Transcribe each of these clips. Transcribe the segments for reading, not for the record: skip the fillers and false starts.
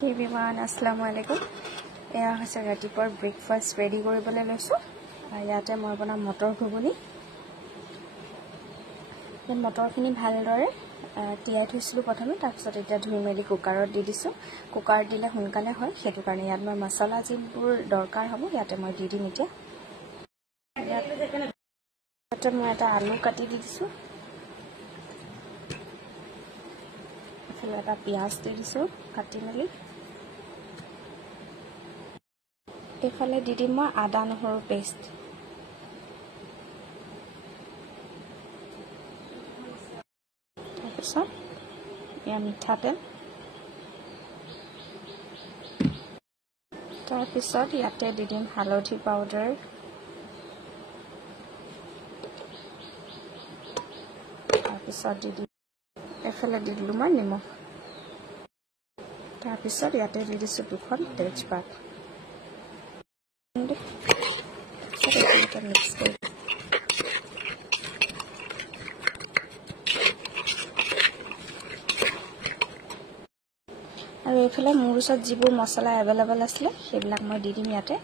Everyone, Assalamualaikum. এয়া হৈছে ৰাতিপুৱাৰ ব্ৰেকফাষ্ট ৰেডি কৰিবলৈ লৈছোঁ। ইয়াতে মই বনাম মটৰ ঘুগুনি। মটৰখিনি ভালদৰে তিয়াই থৈছিলোঁ প্ৰথমে, তাৰপিছত এতিয়া ধুই মেলি কুকাৰত দি দিছোঁ। কুকাৰত দিলে সোনকালে হয়, সেইটো কাৰণে ইয়াত মই মছলা যিবোৰ দৰকাৰ হ'ব ইয়াতে মই দি দিম। এতিয়া ইয়াতে মই এটা আলু কাটি দি দিছোঁ, এইফালে এটা পিঁয়াজ দি দিছোঁ কাটি মেলি। এইফালে দি দিম মই আদা নহৰু পেষ্ট। তাৰপিছত এয়া মিঠাতেল, তাৰপিছত ইয়াতে দি দিম হালধি পাউডাৰ, তাৰপিছত দি দিম এইফালে দি দিলোঁ মই নিমখ, তাৰপিছত ইয়াতে দি দিছোঁ 2খন তেজপাত। মিক্স কৰি আৰু এইফালে মোৰ ওচৰত যিবোৰ মছলা এভেইলেবল আছিলে সেইবিলাক মই দি দিম ইয়াতে।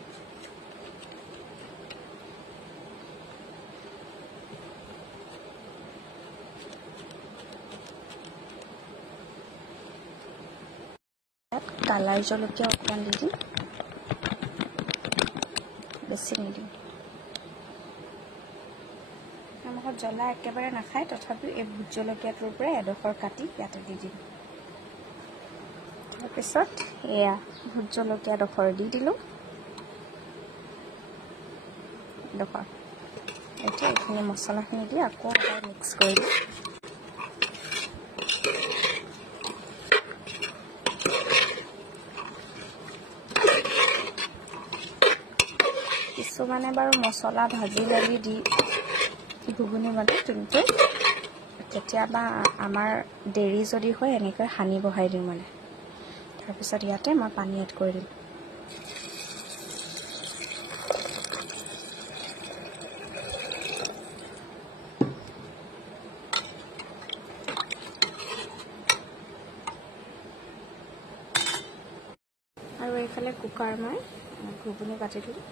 ইয়াত কালাৰ জলকীয়া অকণমান দি দিম, বেছি নিদিম। আমাৰ জ্বলা একেবাৰে নাখায়, তথাপিও এই ভোট জলকীয়াটোৰ পৰা এডোখৰ কাটি ইয়াতে দি দিম। তাৰপিছত এয়া ভোট জলকীয়া এডোখৰ দি দিলোঁ, এডোখৰ। এতিয়া এইখিনি মছলাখিনি দি আকৌ এবাৰ মিক্স কৰি দিম। কিছুমানে বাৰু মছলা ভাজি মেলি দি ঘুগুনি বনাই, কিন্তু কেতিয়াবা আমাৰ দেৰি যদি হয় এনেকৈ সানি বহাই দিওঁ মানে। তাৰপিছত ইয়াতে মই পানী এড কৰি দিম। আৰু এইফালে কুকাৰ মই ঘুগুনি পাতি দিলোঁ।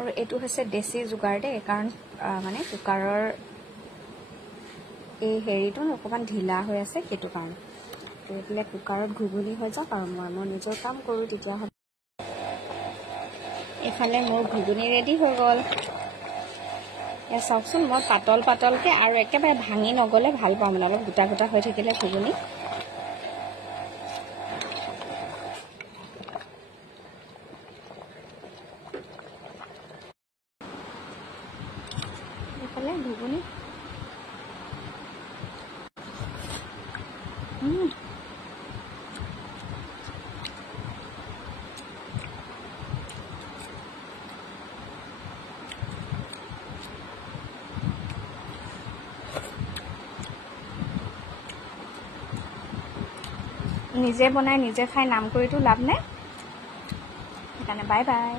আৰু এইটো হৈছে দেশী যোগাৰ দেই, কাৰণ মানে কুকাৰৰ এই হেৰিটো অকণমান ঢিলা হৈ আছে, সেইটো কাৰণে। এইফালে কুকাৰত ঘুগুনি হৈ যাওক আৰু মই নিজৰ কাম কৰোঁ তেতিয়াহ'লে। এইফালে মোৰ ঘুগুনি ৰেডি হৈ গ'ল। এয়া চাওকচোন, মই পাতল পাতলকৈ আৰু একেবাৰে ভাঙি নগ'লে ভাল পাওঁ, মানে অলপ গোটা গোটা হৈ থাকিলে ঘুগুনি। এইফালে ঘুগুনি নিজে বনাই নিজে খাই নাম কৰিতো লাভ নাই, সেইকাৰণে বাই বাই।